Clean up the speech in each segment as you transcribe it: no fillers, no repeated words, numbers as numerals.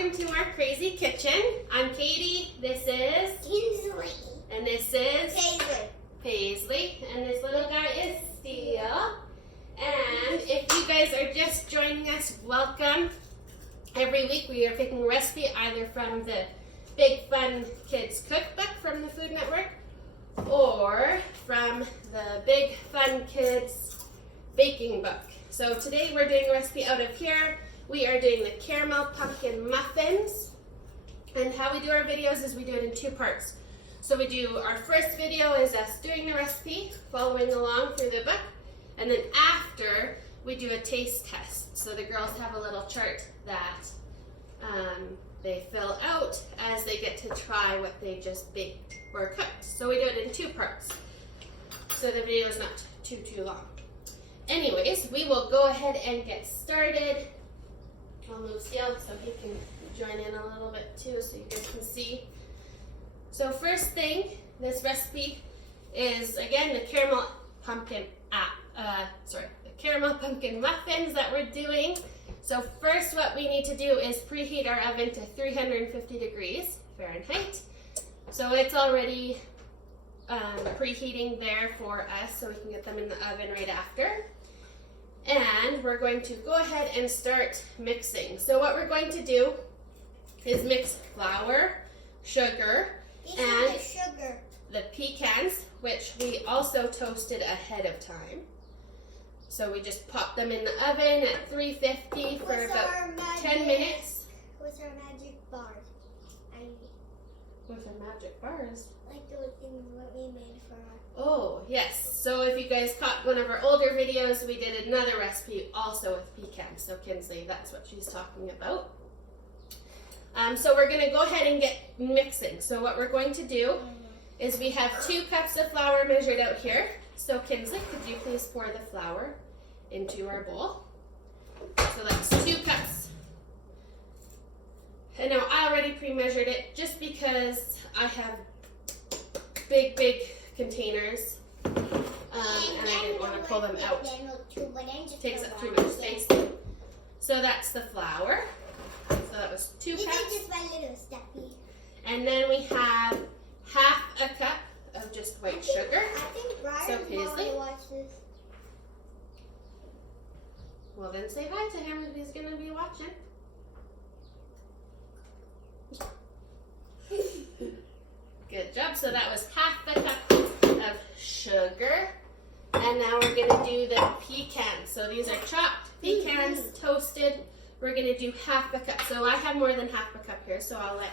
welcome to our crazy kitchen. I'm Katie, this is Kinsley, and this is Paisley, and this little guy is Steele. And if you guys are just joining us, welcome. Every week we are picking a recipe either from the Big Fun Kids Cookbook from the Food Network or from the Big Fun Kids Baking Book. So today we're doing a recipe out of here. We are doing the caramel pumpkin muffins. And how we do our videos is we do it in two parts. So we do our first video is us doing the recipe, following along through the book. And then after, we do a taste test. So the girls have a little chart that they fill out as they get to try what they just baked or cooked. So we do it in two parts. So the video is not too long. Anyways, we will go ahead and get started. I'll move Steele so he can join in a little bit too so you guys can see. So first thing, this recipe is again the caramel pumpkin muffins that we're doing. So first what we need to do is preheat our oven to 350 degrees Fahrenheit. So it's already preheating there for us so we can get them in the oven right after. And we're going to go ahead and start mixing. So what we're going to do is mix flour, sugar, and the pecans, which we also toasted ahead of time. So we just pop them in the oven at 350 for about 10 minutes. What's our magic bars? With our magic bars? Like those things what we made for our... Oh, yes. So if you guys caught one of our older videos, we did another recipe also with pecans. So Kinsley, that's what she's talking about. So we're going to go ahead and get mixing. So what we're going to do is we have 2 cups of flour measured out here. So Kinsley, could you please pour the flour into our bowl? So that's 2 cups. And now I already pre-measured it just because I have big containers and I didn't want to pull them out. It takes up too much space. So that's the flour. So that was 2 cups. And then we have half a cup of just white sugar. I think Brian So Paisley, watch this. well then say hi to him if he's going to be watching. Good job. So that was half a cup of sugar. And now we're going to do the pecans. So these are chopped pecans, toasted. We're going to do half a cup. So I have more than half a cup here, so I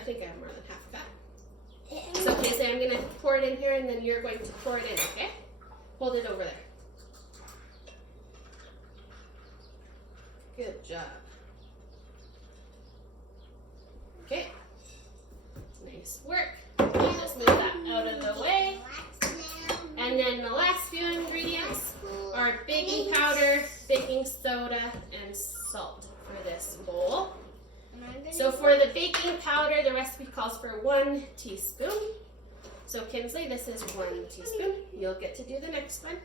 think I have more than half a cup. So okay, so I'm going to pour it in here and then you're going to pour it in, okay? Hold it over there. Good job. Okay. Nice work. Just move that out of the way. And then the last few ingredients are baking powder, baking soda, and salt for this bowl. So for the baking powder, the recipe calls for 1 teaspoon. So Kinsley, this is 1 teaspoon. You'll get to do the next one.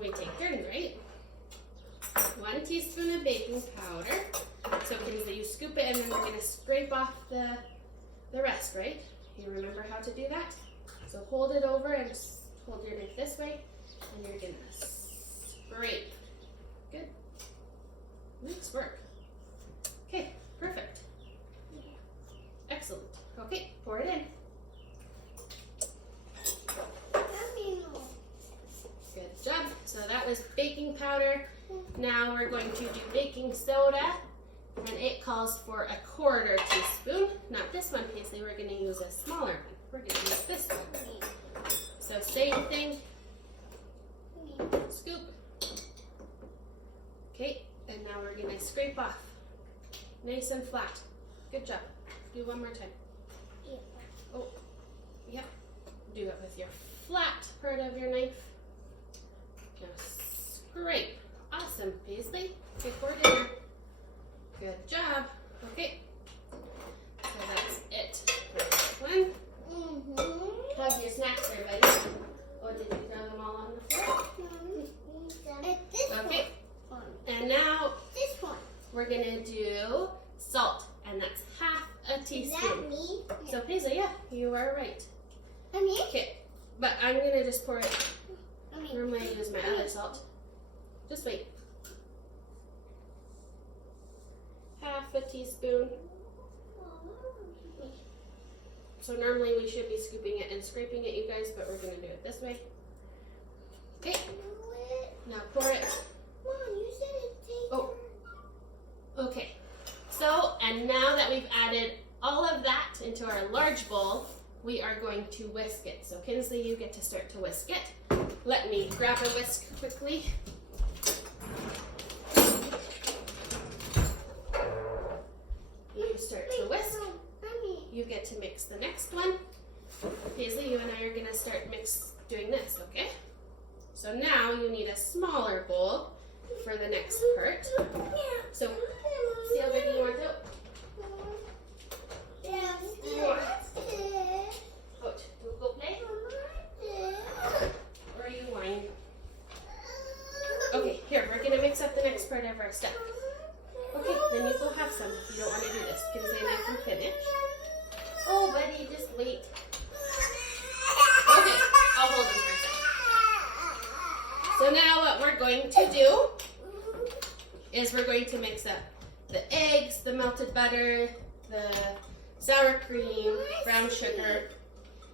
We take turns, right? 1 teaspoon of baking powder. So Kinsley, you scoop it and then we're going to scrape off the rest, right? You remember how to do that? So hold it over and hold your knife this way and you're going to scrape. Good. Nice work. Okay, perfect. Excellent. Okay, pour it in. Good job. So that was baking powder. Now we're going to do baking soda, and it calls for 1/4 teaspoon. Not this one, Paisley. We're going to use a smaller one. We're going to use this one. So same thing. Scoop. Okay, and now we're going to scrape off. Nice and flat. Good job. Do one more time. Oh, yep. Do it with your flat part of your knife. Now scrape. Awesome, Paisley. Okay, pour it in there. Good job. Okay. So that's it for that one. How's your snacks there, buddy? Oh, did you throw them all on the floor? Okay. And now we're going to do I'm gonna just pour it. Normally I use my other salt. Just wait. Half a teaspoon. So normally we should be scooping it and scraping it, you guys, but we're gonna do it this way. Okay. Now pour it. Mom, you said it takes. Oh. Okay. So, and now that we've added all of that into our large bowl, we are going to whisk it. So Kinsley, you get to start to whisk it. Let me grab a whisk quickly. You start to whisk. You get to mix the next one. Paisley, you and I are gonna start doing this, okay? So now you need a smaller bowl for the next part. So, see how big you want it? Out. Do we go play? Or are you whining? Okay, here, we're gonna mix up the next part of our stuff. Okay, then you go have some if you don't want to do this. Kinsley and I can finish. Oh, buddy, just wait. Okay, I'll hold him for a second. So now what we're going to do is we're going to mix up the eggs, the melted butter, the sour cream, brown sugar,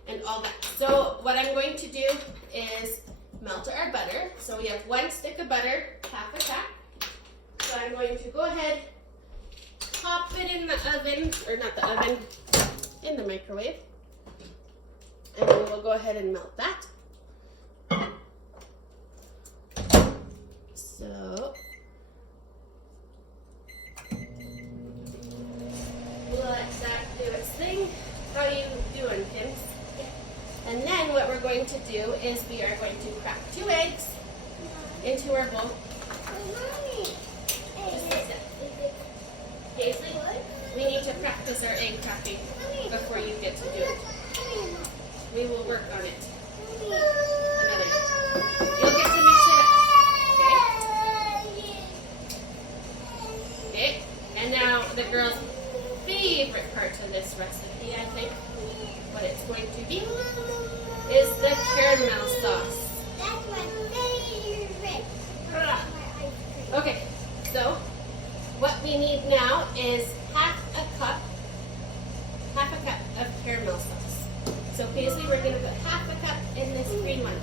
and all that. So what I'm going to do is melt our butter. So we have 1 stick of butter, half a cup. So I'm going to go ahead, pop it in the oven, or not the oven, in the microwave. And then we'll go ahead and melt that. So let that do its thing. How are you doing, Kim? And then what we're going to do is we are going to crack 2 eggs into our bowl. Paisley, we need to practice our egg cracking before you get to do it. We will work on it. Another. You'll get to mix it up. Okay? Okay. And now the girls' favorite part of this recipe, I think, what it's going to be, is the caramel sauce. That's my favorite. Okay, so what we need now is half a cup of caramel sauce. So Paisley, we're going to put half a cup in this green one.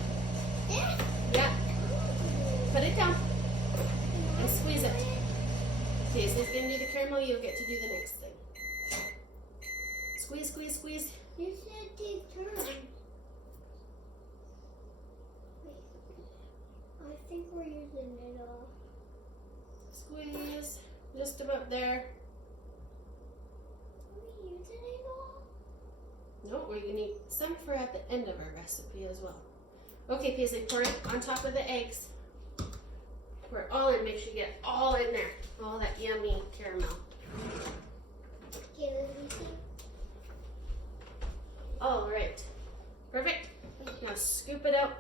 Yeah. Put it down and squeeze it. Paisley's going to do the caramel, you'll get to do the next thing. Squeeze, squeeze, squeeze. You said take turns. I think we're using it all. Squeeze. Just about there. Are we using it all? No, we're going to need some for at the end of our recipe as well. Okay, Paisley, pour it on top of the eggs. Pour it all in. Make sure you get all in there. All that yummy caramel. Okay, let me see. All right. Perfect. Now scoop it out.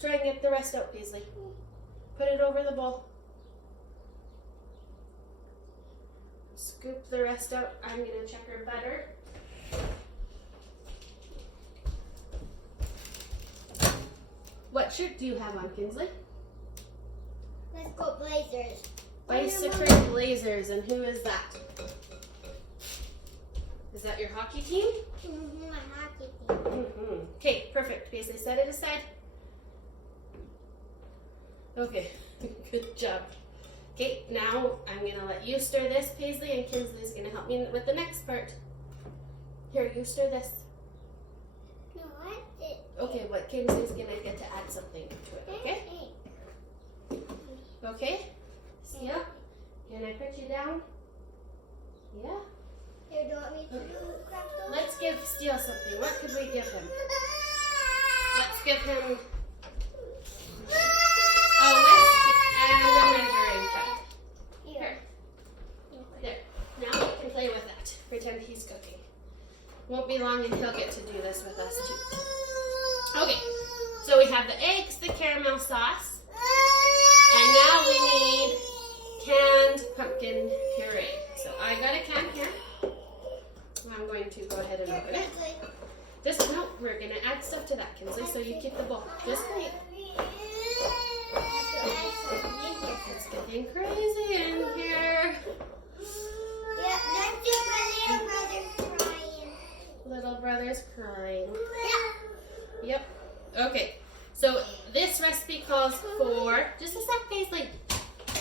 Try and get the rest out, Paisley. Put it over the bowl. Scoop the rest out. I'm going to check our butter. What shirt do you have on, Kinsley? Let's go Blazers. Bicycle Blazers, and who is that? Is that your hockey team? My hockey team. Okay, perfect. Paisley, set it aside. Okay, good job. Okay, now I'm going to let you stir this, Paisley, and Kinsley's going to help me with the next part. Here, you stir this. No, I did. Okay, what Kinsley's going to get to add something to it, okay? Okay? Yeah? Can I put you down? Yeah? Here, do you want me to crack those? Let's give Steele something. What could we give him? Let's give him a whisk and a measuring cup. Here. There. Now he can play with that. Pretend he's cooking. Won't be long and he'll get to do this with us too. Okay. So we have the eggs, the caramel sauce, and now we need canned pumpkin puree. So I got a can here. I'm going to go ahead and open it. Just no, we're gonna add stuff to that, Kinsley. So Just a sec, Paisley.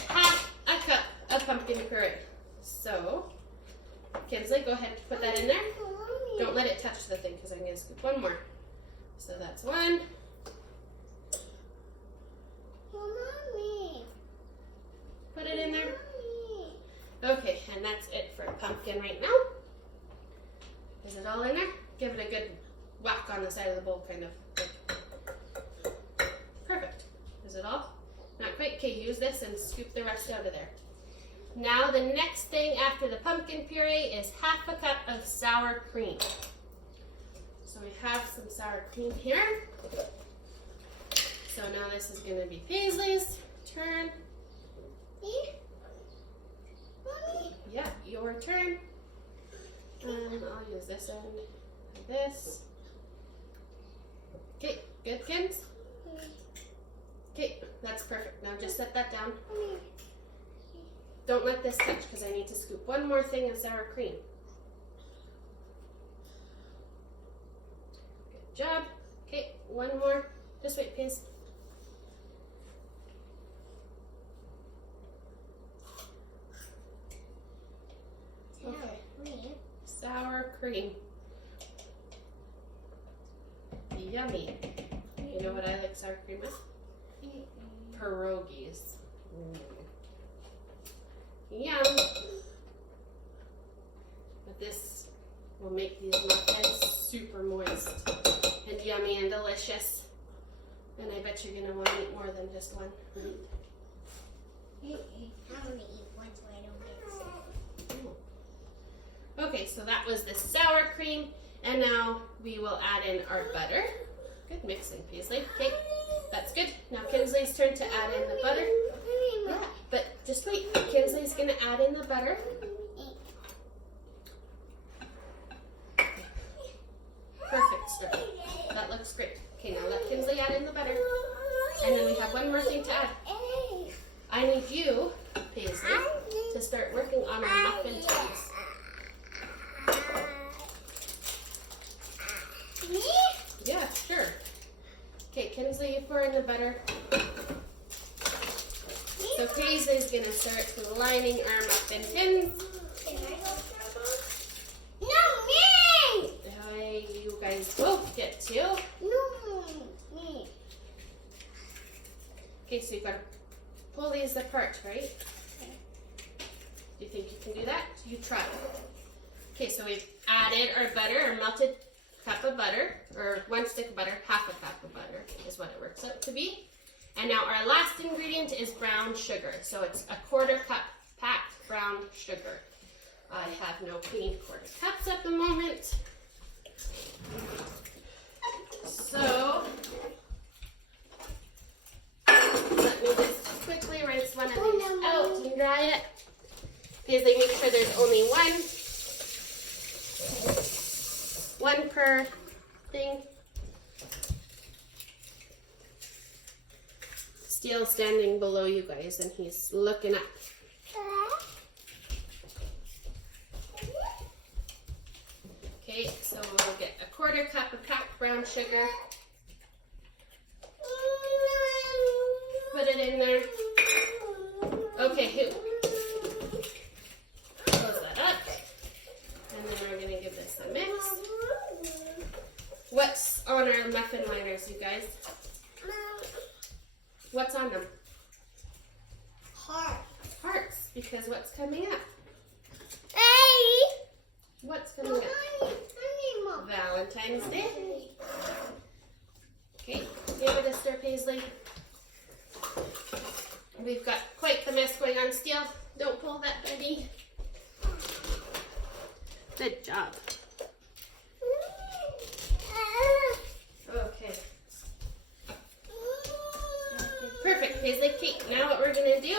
Half a cup of pumpkin puree. So, Kinsley, go ahead and put that in there. Don't let it touch the thing because I'm going to scoop one more. So that's one. Mommy. Put it in there. Okay, and that's it for pumpkin right now. Is it all in there? Give it a good whack on the side of the bowl, kind of. Perfect. Is it all? Not quite. Okay, use this and scoop the rest out of there. Now the next thing after the pumpkin puree is half a cup of sour cream. So we have some sour cream here. So now this is going to be Paisley's turn. Mommy. Yeah, your turn. I'll use this end of this. Okay, good, Kins? Okay, that's perfect. Now just set that down. Don't let this touch because I need to scoop one more thing of sour cream. Good job. Okay, one more. Just wait, please. Okay. Sour cream. Yummy. You know what I like sour cream with? Pierogies. Yum. But this will make these muffins super moist and yummy and delicious. And I bet you're going to want to eat more than just one. I'm gonna eat one so I don't get sick. Okay, so that was the sour cream. And now we will add in our butter. Good mixing, Paisley. Okay, that's good. Now Kinsley's turn to add in the butter. Yeah, but just wait. Kinsley's going to add in the butter. Perfect, Steph. That looks great. Okay, now let Kinsley add in the butter. And then we have one more thing to add. I need you, Paisley, to start working on our muffin tops. Yeah, sure. Okay, Kinsley, you pour in the butter. So Paisley's gonna start lining our muffin tins. Can I go for no, me! You guys both get to. No, me. Okay, so you've got to pull these apart, right? Do you think you can do that? You try. Okay, so we've added our butter, our melted cup of butter, or 1 stick of butter, half a cup of butter is what it works out to be. And now our last ingredient is brown sugar. So it's a 1/4 cup packed brown sugar. I have no clean 1/4 cups at the moment. So let me just quickly rinse one of these out and dry it. Paisley, make sure there's only one per thing. Steele's standing below you guys and he's looking up. Okay, so we'll get a 1/4 cup of packed brown sugar. Put it in there. Okay, close that up. And then we're gonna give this a mix. What's on our muffin liners, you guys? What's on them? Hearts, because what's coming up? Hey! What's coming up? Valentine's Day. Okay, give it a stir, Paisley. We've got quite the mess going on. Steele, don't pull that, buddy. Good job. Okay. Perfect, Paisley. Okay, now what we're gonna do? I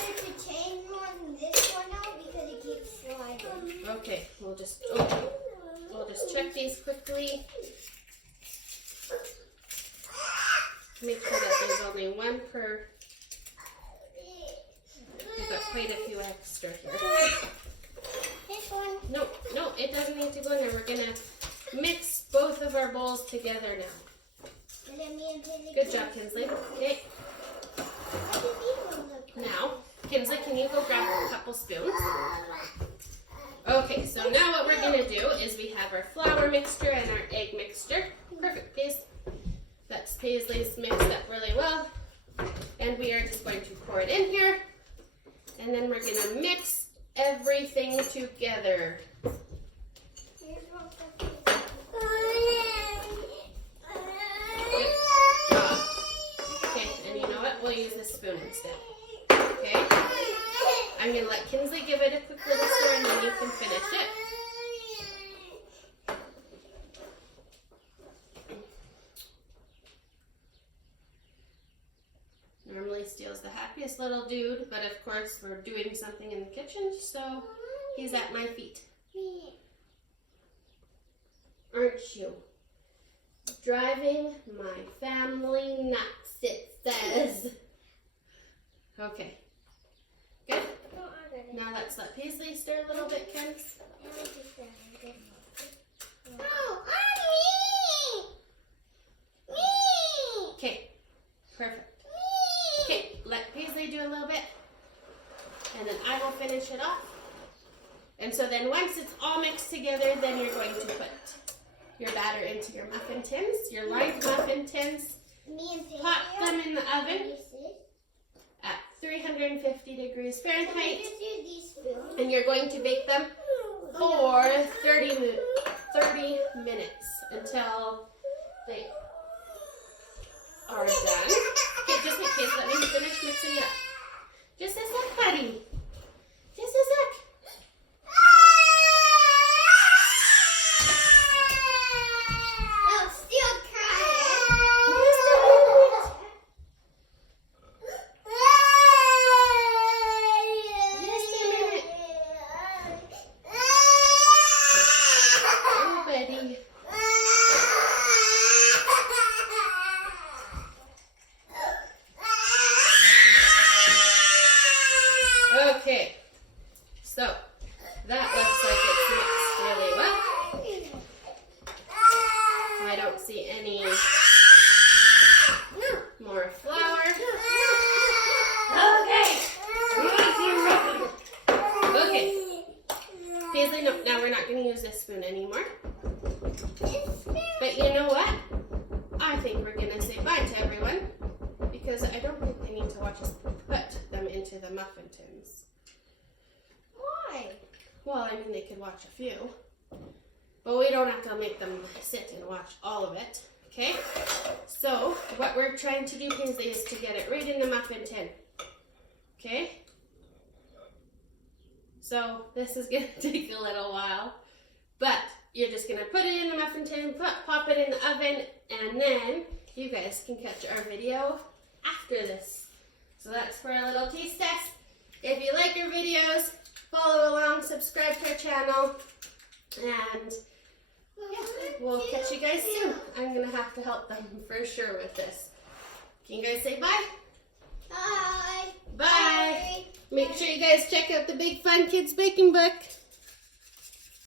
had to change more than this one out because it keeps sliding. Okay, we'll just check these quickly. Make sure that there's only one per. We've got quite a few extra here. This one. No, it doesn't need to go in there. We're gonna mix both of our bowls together now. And then me and Paisley. Good job, Kinsley. Okay. Now, Kinsley, can you go grab a couple spoons? Okay, so now what we're going to do is we have our flour mixture and our egg mixture. Perfect, that's Paisley's mixed up really well. And we are just going to pour it in here. And then we're going to mix everything together. Good job. Okay, and you know what? We'll use this spoon instead. Okay? I'm going to let Kinsley give it a quick little stir and then you can finish it. Normally Steele's the happiest little dude, but of course we're doing something in the kitchen, so he's at my feet. Aren't you? Driving my family nuts, it says. Okay. Good? Now let's let Paisley stir a little bit, Kens. Okay. Perfect. Okay, let Paisley do a little bit, and then I will finish it off. And so then once it's all mixed together, then you're going to put your batter into your muffin tins, your large muffin tins. Pop them in the oven at 350 degrees Fahrenheit, and you're going to bake them for 30 minutes until they are done. Okay, just in case, let me finish mixing it up. Just a sec, buddy. Just a sec. Oh, still crying. Just a minute. Oh, buddy. Okay, so that looks like it's mixed really well. I don't see any more flour. Okay. Paisley, no, now we're not going to use this spoon anymore. But you know what? I think we're going to say bye to everyone because I don't think they need to watch us put them into the muffin tins. Why? Well, I mean, they could watch a few, but we don't have to make them sit and watch all of it, okay? So, what we're trying to do, Paisley, is to get it right in the muffin tin, okay? So, this is going to take a little while, but you're just going to put it in the muffin tin, pop it in the oven, and then you guys can catch our video after this. So that's for a little taste test. If you like our videos, follow along, subscribe to our channel, and yeah, we'll catch you guys soon. I'm going to have to help them for sure with this. Can you guys say bye? Bye. Bye. Make sure you guys check out the Big Fun Kids Baking Book.